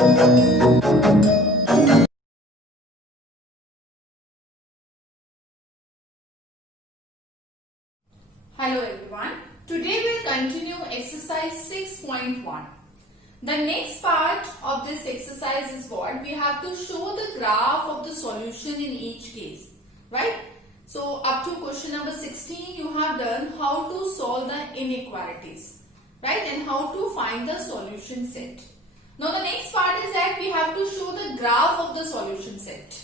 Hello everyone. Today we'll continue exercise 6.1. The next part of this exercise is what? We have to show the graph of the solution in each case. Right? So up to question number 16 you have done how to solve the inequalities. Right? And how to find the solution set. Now the next part is that we have to show the graph of the solution set.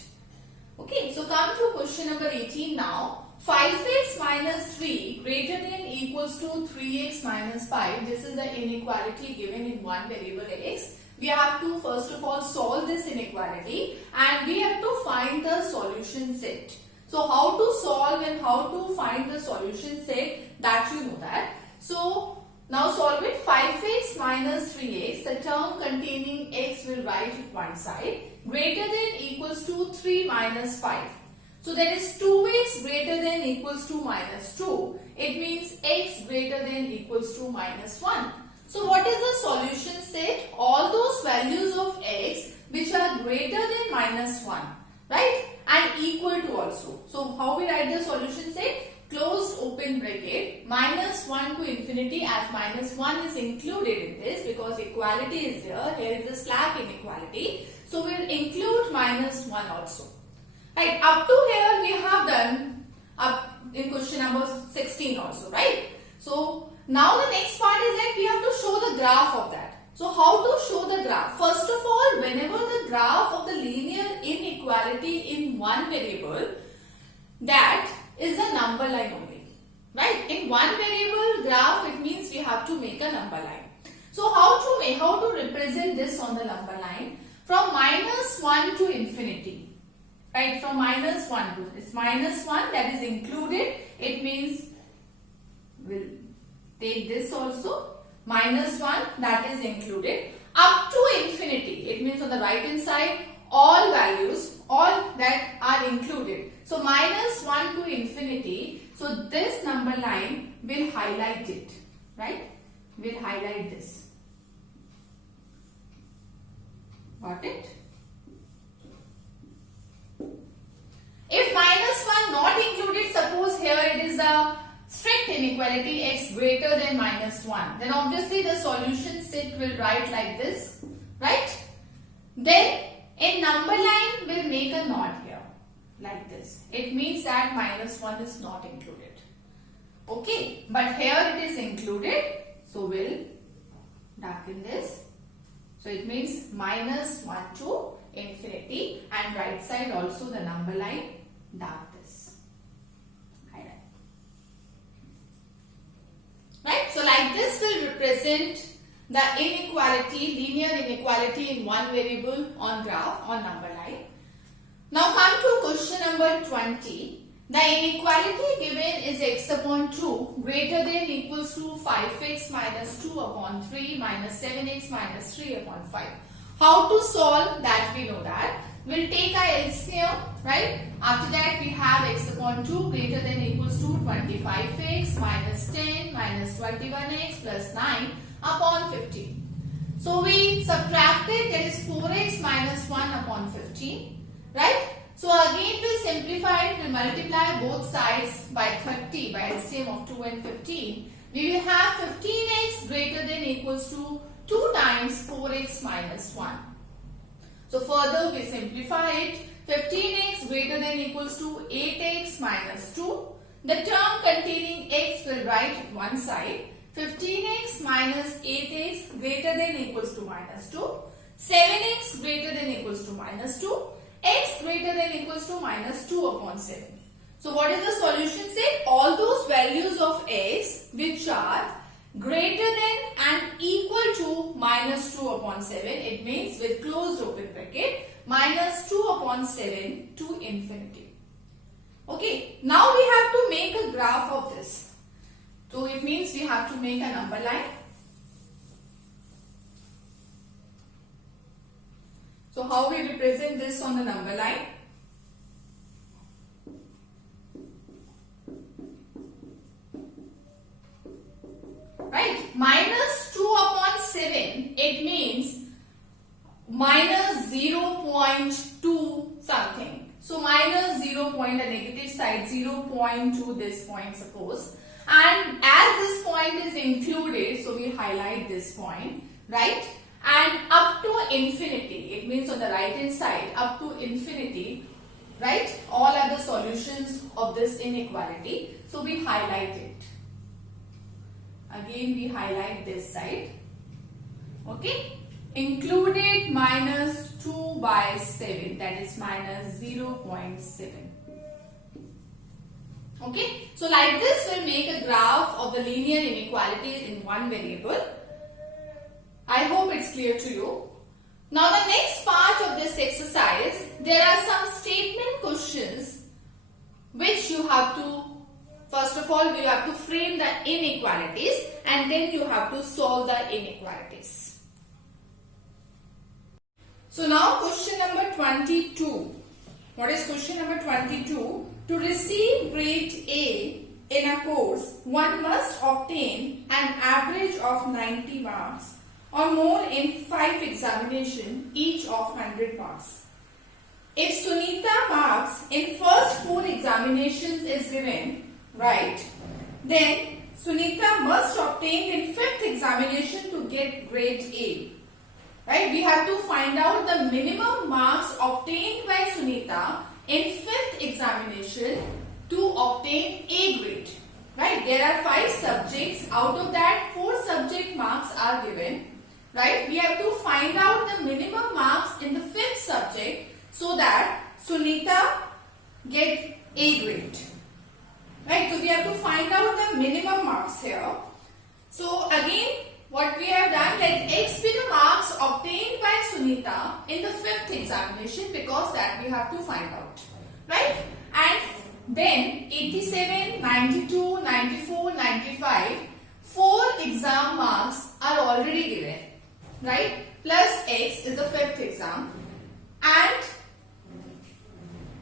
Okay, so come to question number 18 now. 5x minus 3 greater than equals to 3x minus 5. This is the inequality given in one variable x. We have to first of all solve this inequality and we have to find the solution set. So how to solve and how to find the solution set, that you know that. So now solve it. 5x minus 3x, the term containing x will write at one side, greater than equals to 3 minus 5. So there is 2x greater than equals to minus 2. It means x greater than equals to minus 1. So what is the solution set? All those values of x which are greater than minus 1, right? And equal to also. So how we write the solution set? Closed open bracket minus 1 to infinity, as minus 1 is included in this because equality is here. Here is the slack inequality. So we will include minus 1 also. Right, up to here we have done up in question number 16 also, right? So now the next part is that we have to show the graph of that. So how to show the graph? First of all, whenever the graph of the linear inequality in one variable, that is the number line only, right? In one variable graph, it means we have to make a number line. So how to represent this on the number line? From minus 1 to infinity. Right, from minus 1 to this minus 1 that is included, it means we'll take this also, minus 1 that is included, up to infinity. It means on the right hand side all values, all that are included. So minus 1 to infinity, so this number line will highlight it, right? We'll highlight this. Got it? If minus 1 not included, suppose here it is a strict inequality x greater than minus 1, then obviously the solution set will write like this, right? Then in number line we'll make a knot here like this. It means that minus 1 is not included. Okay, but here it is included, so we'll darken this. So it means minus 1 to infinity, and right side also the number line, dark this. Highlight. Right? So like this will represent the inequality, linear inequality in one variable on graph, on number line. Now come to question number 20. The inequality given is x upon 2 greater than equals to 5x minus 2 upon 3 minus 7x minus 3 upon 5. How to solve that, we know that. We'll take our LCM, right? After that we have x upon 2 greater than equals to 25x minus 10 minus 21x plus 9 upon 15. So we subtracted, that is 4x minus 1 upon 15, right? So again we'll simplify it, we'll multiply both sides by 30 by LCM of 2 and 15. We will have 15x greater than equals to 2 times 4x minus 1. So further we simplify it. 15x greater than equals to 8x minus 2. The term containing x will write at one side. 15x minus 8x greater than equals to minus 2. 7x greater than equals to minus 2. X greater than equals to minus 2 upon 7. So what is the solution set? All those values of x which are greater than and equal to minus 2 upon 7. It means with closed open bracket minus 2 upon 7 to infinity. Okay. Now we have to make a graph of this. So it means we have to make a number line. So how we represent this on the number line? Right, minus 2 upon 7, it means minus 0.2 something. So minus 0 point, a negative side, 0.2 this point suppose. And as this point is included, so we highlight this point, right? And up to infinity, it means on the right hand side, up to infinity, right? All are the solutions of this inequality. So we highlight it. Again, we highlight this side. Okay? Included minus 2 by 7, that is minus 0.7. Okay? So like this, we'll make a graph of the linear inequalities in one variable. I hope it's clear to you. Now the next part of this exercise, there are some statement questions which you have to, first of all, you have to frame the inequalities and then you have to solve the inequalities. So now question number 22. What is question number 22? To receive grade A in a course, one must obtain an average of 90 marks or more in 5 examinations, each of 100 marks. If Sunita marks in first 4 examinations is given, right, then Sunita must obtain in 5th examination to get grade A. Right, we have to find out the minimum marks obtained by Sunita in 5th examination to obtain A grade. Right, there are 5 subjects, out of that 4 subject marks are given. Right, we have to find out the minimum marks in the 5th subject so that Sunita get A grade. Right, so we have to find out the minimum marks here. So again, what we have done, let X be the marks obtained by Sunita in the 5th examination, because that we have to find out. Right, and then 87, 92, 94, 95, 4 exam marks are already given. Right, plus X is the 5th exam, and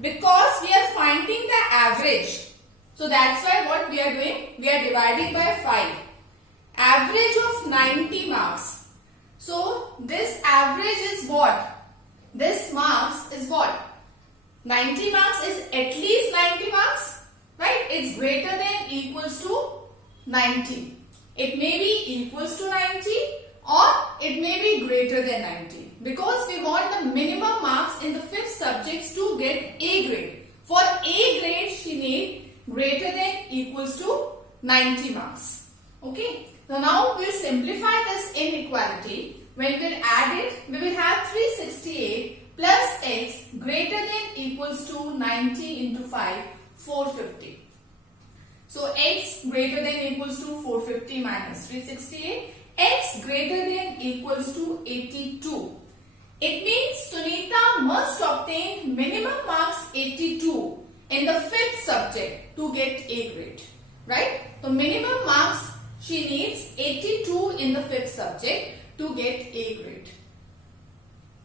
because we are finding the average, so that's why what we are doing, we are dividing by 5. Average of 90 marks. So this average is what? This marks is what? 90 marks is at least 90 marks, right? It's greater than equals to 90. It may be equals to 90 or it may be greater than 90, because we want the minimum marks in the 5th subjects to get A grade. For A grade, she need greater than equals to 90 marks. Okay. So now we'll simplify this inequality. When we'll add it, we will have 368 plus X greater than equals to 90 into 5, 450. So X greater than equals to 450 minus 368. X greater than equals to 82. It means Sunita must obtain minimum marks 82 in the 5th subject to get A grade. Right? So minimum marks she needs 82 in the 5th subject to get A grade.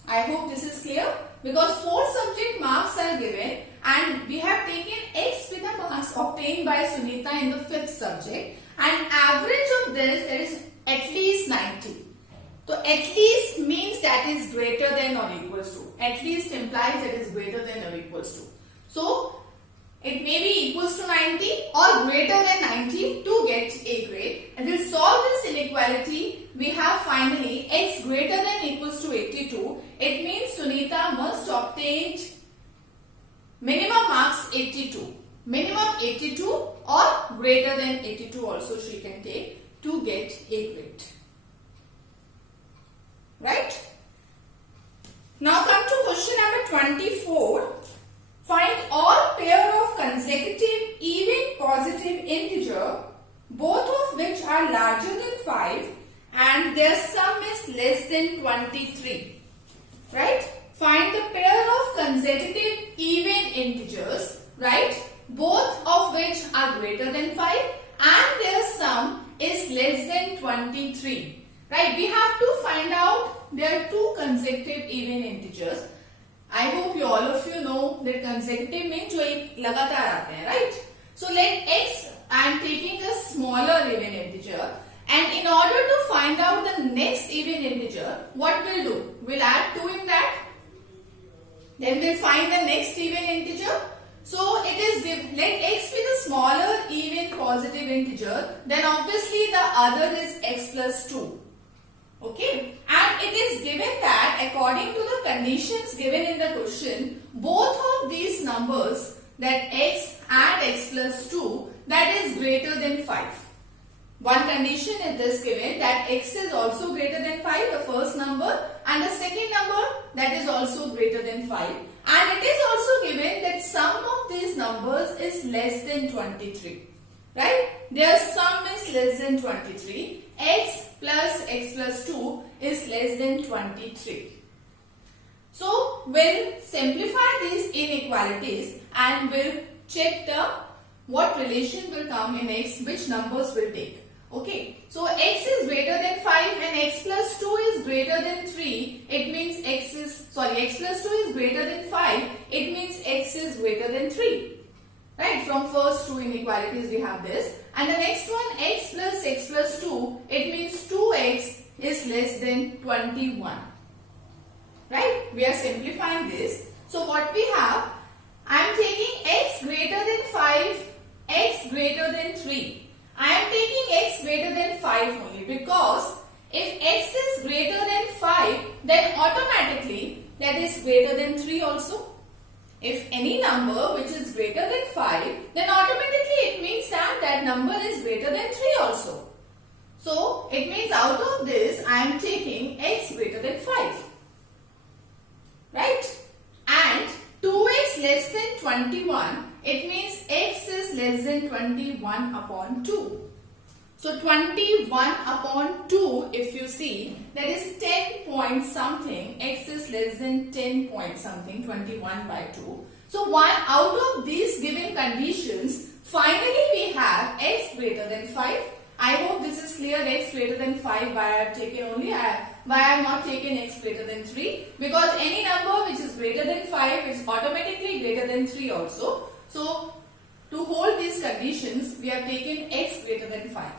I hope this is clear, because 4 subject marks are given and we have taken X with the marks obtained by Sunita in the 5th subject, and average of this, that is at least 90. So at least means that is greater than or equals to. At least implies that is greater than or equals to. So it may be equals to 90 or greater than 90 to get A grade. And to solve this inequality, we have finally X greater than equals to 82. It means Sunita must obtain minimum marks 82. Minimum 82 or greater than 82 also she can take to get A grade. Right? Now come to question number 24. Find all pair of consecutive even positive integer, both of which are larger than 5 and their sum is less than 23. Right? Find the pair of consecutive even integers, right, both of which are greater than 5 and their sum is less than 23. Right? We have to find out there are 2 consecutive even integers. I hope you all of you know that consecutive means जो एक लगातार आते हैं, right? So let X, I am taking a smaller even integer, And in order to find out the next even integer, what we'll do? We'll add 2 in that. Then we'll find the next even integer. So it is, let x be the smaller even positive integer, then obviously the other is x plus 2. Okay, and it is given that according to the conditions given in the question, both of these numbers, that x and x plus 2, that is greater than 5. One condition is this given, that x is also greater than 5, the first number, and the second number, that is also greater than 5. And it is also given that sum of these numbers is less than 23. Right? Their sum is less than 23. X plus 2 is less than 23. So, we'll simplify these inequalities and we'll check what relation will come in x, which numbers will take. Okay, so x is greater than 5 and x plus 2 is greater than 3. It means x plus 2 is greater than 5. It means x is greater than 3. Right, from first two inequalities we have this. And the next one, x plus 2, it means 2x is less than 21. Right, we are simplifying this. So what we have, I am taking x greater than 5, x greater than 3. I am taking x greater than 5 only because if x is greater than 5, then automatically that is greater than 3 also. If any number which is greater than 5, then automatically it means that that number is greater than 3 also. So it means out of this I am taking x greater than 5. Right? And 2x less than 21, it means x is less than 21 upon 2. So 21 upon 2, if you see, that is 10 point something, x is less than 10 point something, 21 by 2. So one out of these given conditions, finally we have x greater than 5. I hope this is clear, x greater than 5, why I have taken only, why I have not taken x greater than 3. Because any number which is greater than 5 is automatically greater than 3 also. So to hold these conditions, we have taken x greater than 5.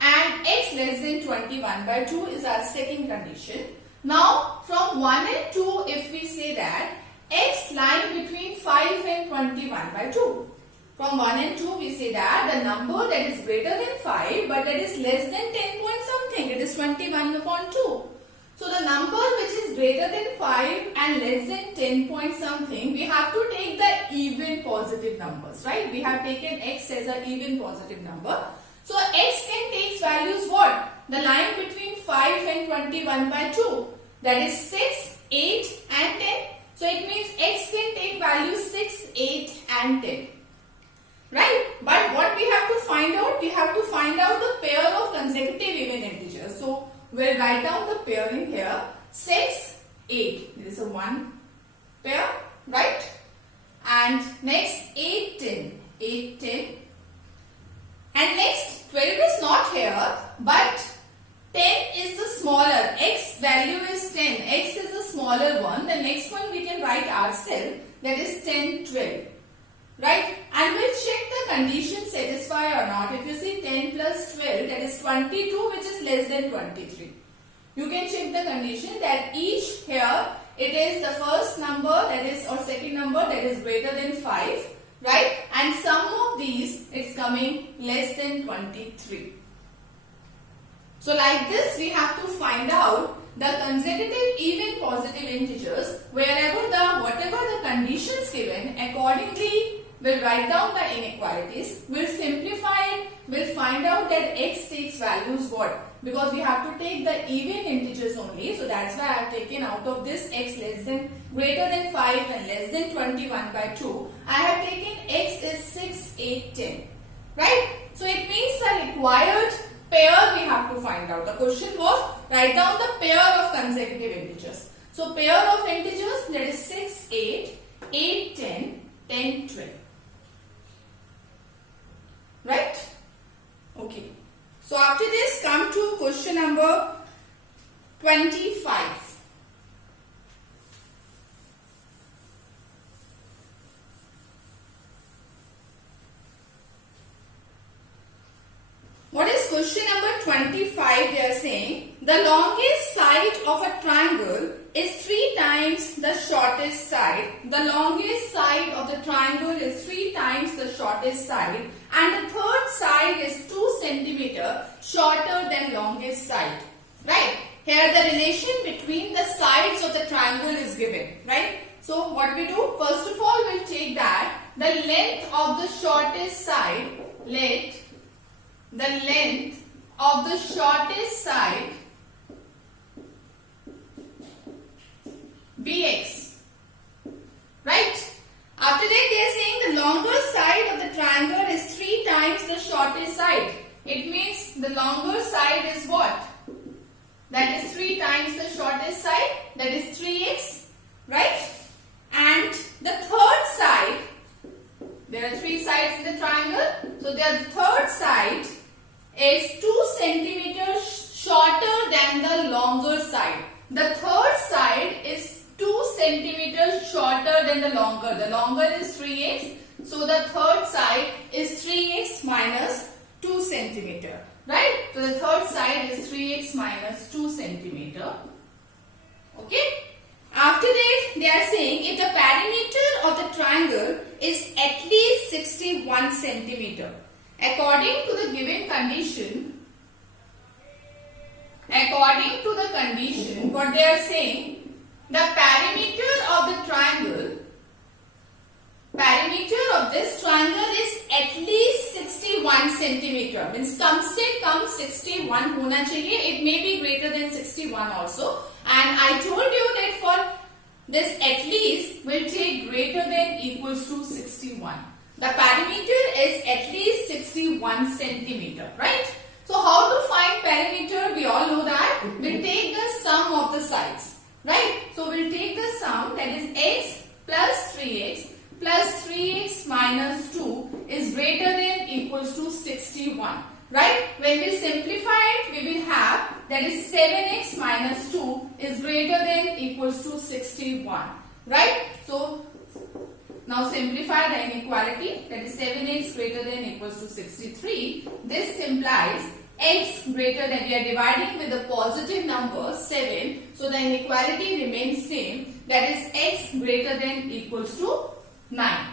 And x less than 21 by 2 is our second condition. Now from 1 and 2, if we say that x lying between 5 and 21 by 2. From 1 and 2 we say that the number that is greater than 5 but that is less than 10 point something, it is 21 upon 2. So the number which is greater than 5 and less than 10 point something, we have to take the even positive numbers, right? We have taken x as an even positive number. So x can take values what? The line between 5 and 21 by 2. That is 6, 8 and 10. So it means x can take values 6, 8 and 10. Right? But what we have to find out? We have to find out the pair of consecutive even integers. So we'll write down the pairing here. 6, 8. There is a 1 pair. Right? And next 8, 10. 8, 10. And next 12 is not here, but 10 is the smaller. X value is 10. X is the smaller one. The next one we can write ourselves. That is 10, 12. Right? And we'll check the condition satisfy or not. If you see 10 plus 12, that is 22, which is less than 23. You can check the condition that each here, it is the first number that is or second number that is greater than 5. Right? And sum of these is coming less than 23. So like this we have to find out the consecutive even positive integers whatever the conditions given, accordingly we'll write down the inequalities, we'll simplify it, we'll find out that x takes values what? Because we have to take the even integers only, so that's why I have taken out of this x greater than 5 and less than 21 by 2, I have taken x is 6, 8, 10. Right? So it means the required pair we have to find out. The question was write down the pair of consecutive integers. So pair of integers, that is 6, 8, 8, 10, 10, 12. Right? Okay. So after this, come to question number 25. What is question number 25 they are saying the longest side of a triangle is 3 times the shortest side. The longest side of the triangle is 3 times the shortest side and the third side is 2 centimeter shorter than longest side. Right? Here the relation between the sides of the triangle is given. Right? So what we do? First of all we'll take that the length of the shortest side, let the length of the shortest side be x. Right? After that they are saying the longer side of the triangle is 3 times the shortest side. It means the longer side is what? That is 3 times the shortest side, that is 3x. Right? And the third side, there are 3 sides in the triangle. So the third side is 2 centimeters shorter than the longer side. The third side is 2 centimeters shorter than the longer. The longer is 3x. So the third side is 3x minus 2 centimeter. Right? So the third side is 3x minus 2 centimeter. Okay? After that, they are saying if the perimeter of the triangle is at least 61 centimeter. According to the given condition, what they are saying, the perimeter of the triangle, perimeter of this triangle is at least 61 centimeter. Means कम से कम 61 होना चाहिए. It may be greater than 61 also. And I told you that for this at least will take greater than equals to 61. The perimeter is at least 61 centimeter, right? So how to find perimeter? We all know that. We'll take the sum of the sides, right? So we'll take the sum, that is x plus 3x plus 3x minus 2 is greater than equals to 61. Right? When we simplify it, we will have that is 7x minus 2 is greater than equals to 61. Right? So, now simplify the inequality, that is 7x greater than equals to 63. This implies x greater than, we are dividing with the positive number 7. So, the inequality remains same, that is x greater than equals to 9.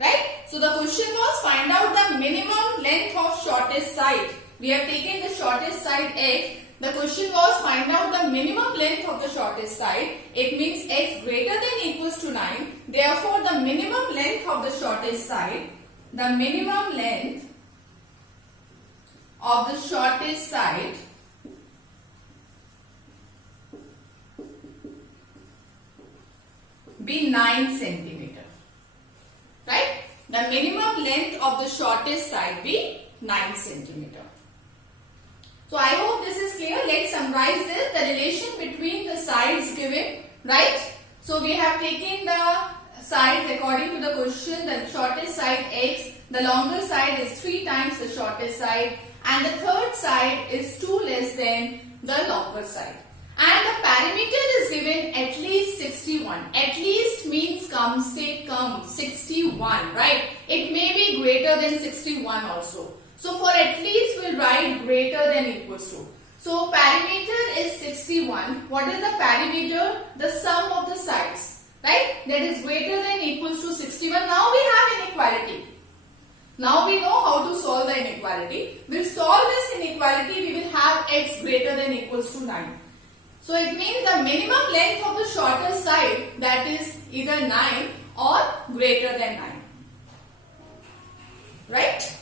Right? So the question was find out the minimum length of shortest side. We have taken the shortest side x. The question was find out the minimum length of the shortest side. It means x greater than equals to 9. Therefore the minimum length of the shortest side, the minimum length of the shortest side be 9 centimeter. Right? The minimum length of the shortest side be 9 centimeter. So I hope this is clear. Let's summarize this. The relation between the sides given. Right? So we have taken the sides according to the question. The shortest side x. The longer side is 3 times the shortest side. And the third side is 2 less than the longer side. And the perimeter is given at least 61. At least means kam se kam 61, right? It may be greater than 61 also. So for at least we'll write greater than equals to. So perimeter is 61. What is the perimeter? The sum of the sides, right? That is greater than equals to 61. Now we have inequality. Now we know how to solve the inequality. We'll solve this inequality. We will have x greater than equals to 9. So it means the minimum length of the shortest side, that is either 9 or greater than 9. Right?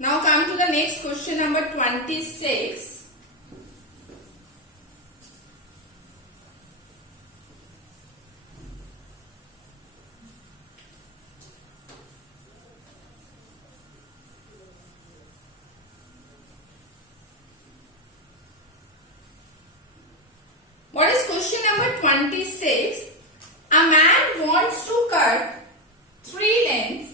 Now come to the next question, number 26. What is question number 26? A man wants to cut 3 lengths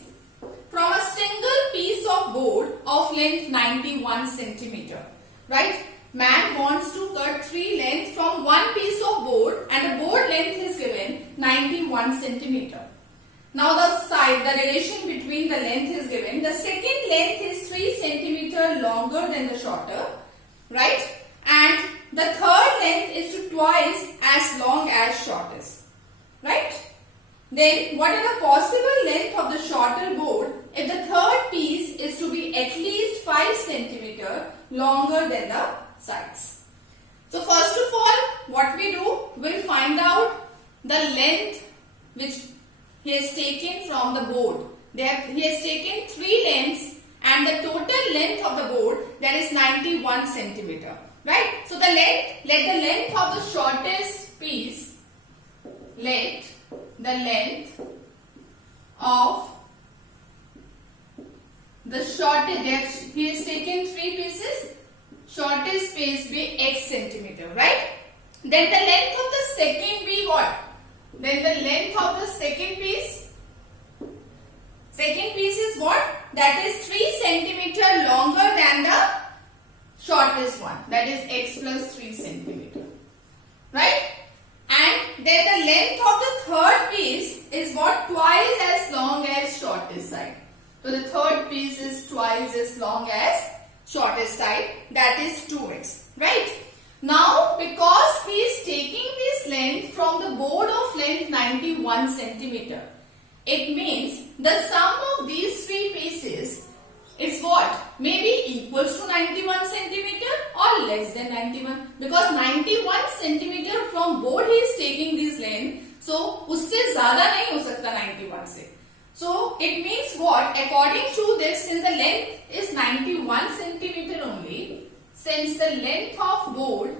from a single piece of board of length 91 centimeter. Right? Man wants to cut 3 lengths from one piece of board and the board length is given 91 centimeter. Now the relation between the length is given. The second length is 3 centimeter longer than the shorter, right? And the third length is to twice as long as shortest, right? Then what are the possible length of the shorter board if the third piece is to be at least 5 centimeter longer than the sides? So first of all, what we do, we'll find out the length which he has taken from the board. He has taken 3 lengths and the total length of the board, that is 91 centimeter, right? So the length, let the length of the shortest piece, let the length of the shortest, he has taken 3 pieces, shortest piece be x centimeter, right? Then the length of the second be what? Then the length of the second piece is what? That is 3 centimeter longer than the shortest one, that is x plus 3 centimeter, right? And then the length of the third piece is what? Twice as long as shortest side. So the third piece is twice as long as shortest side, that is 2x, right? Now because he is taking this length from the board of length 91 centimeter, it means the sum of these 3 pieces is what? Maybe equals to 91 centimeter or less than 91, because 91 centimeter from board he is taking this length, so उससे ज़्यादा नहीं हो सकता 91 से. So it means what? According to this, since the length is 91 centimeter only, since the length of board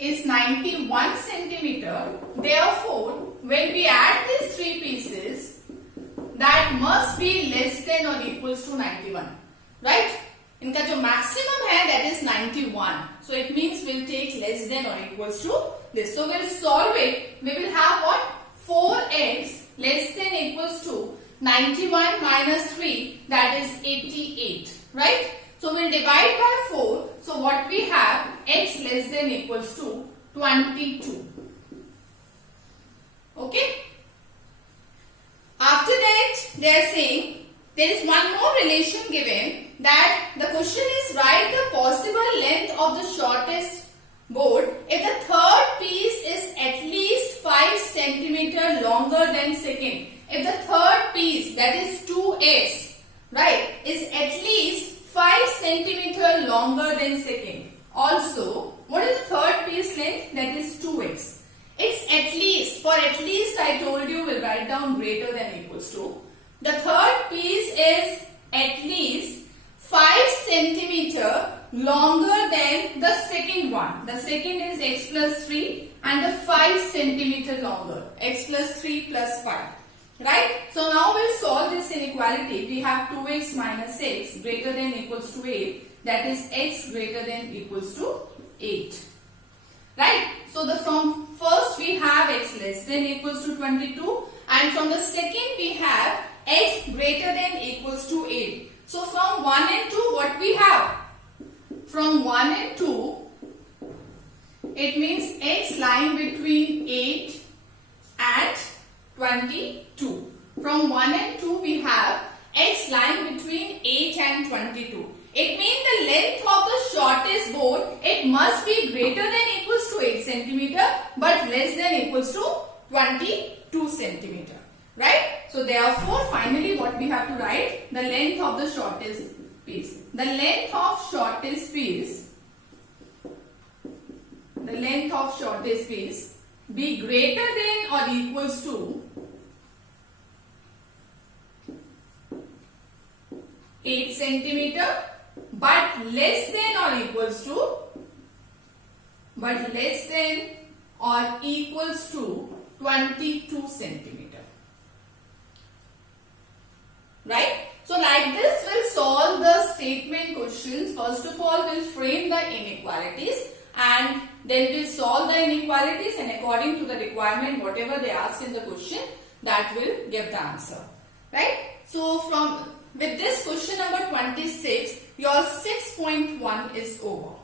is 91 centimeter, therefore when we add these 3 pieces, that must be less than or equals to 91, right? इनका जो maximum है, that is 91. So it means we'll take less than or equals to this. So we'll solve it. We will have what? 4x less than equals to 91 minus 3, that is 88, right? So we'll divide by 4. So what we have, x less than equals to 22. Okay. After that, they are saying there is one more relation given, that the question is write the possible length of the shortest board if the third piece is at least 5 centimeter longer than second. If the third piece, that is 2s, right, is at least 5 centimeter longer than second. Also, what is the third piece length? That is 2x. It's at least, for at least I told you we'll write down greater than equals to. The third piece is at least 5 centimeter longer than the second one. The second is x plus 3 and the 5 centimeter longer. X plus 3 plus 5. Right? So now we'll solve this inequality. We have 2x minus x greater than equals to 8. That is x greater than equals to 8. Right? So from first we have x less than equals to 22, and from the second we have x greater than equals to 8. So from 1 and 2 what we have? From 1 and 2 it means x lying between 8 and 22. From 1 and 2 we have x lying between 8 and 22. It means the length of the shortest board, it must be greater than equals to 8 centimeter but less than equals to 22 centimeter. Right? So therefore finally what we have to write, the length of the shortest piece. The length of shortest piece, the length of shortest piece be greater than or equals to 8 centimeter but less than or equals to 22 centimeter. Right? So like this we'll solve the statement questions. First of all we'll frame the inequalities and then we'll solve the inequalities, and according to the requirement whatever they ask in the question, that will give the answer. Right? So with this question number 26, your 6.1 is over.